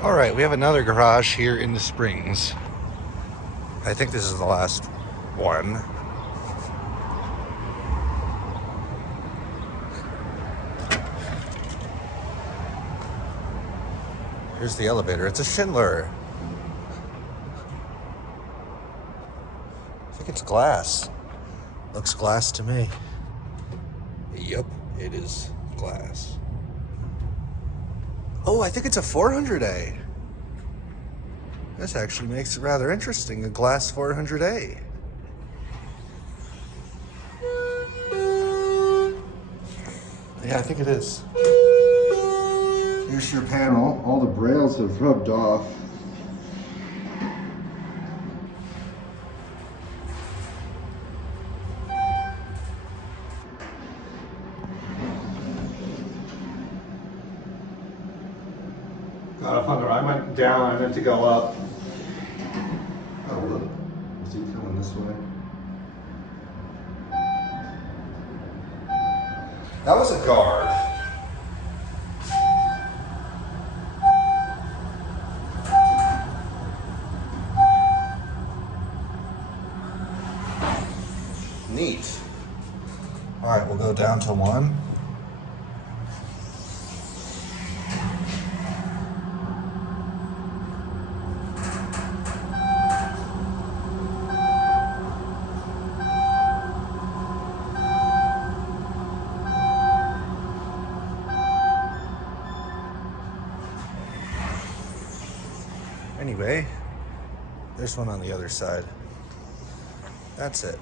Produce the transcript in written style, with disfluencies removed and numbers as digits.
All right, we have another garage here in the Springs. I think this is the last one. Here's the elevator. It's a Schindler. I think it's glass. Looks glass to me. Yep, it is glass. Oh, I think it's a 400A. This actually makes it rather interesting, a glass 400A. Yeah, I think it is. Here's your panel. All the brails have rubbed off. Got up on the, I went down, I meant to go up. Oh, look. Is he coming this way? That was a guard. Neat. All right, we'll go down to one. Anyway, there's one on the other side. That's it.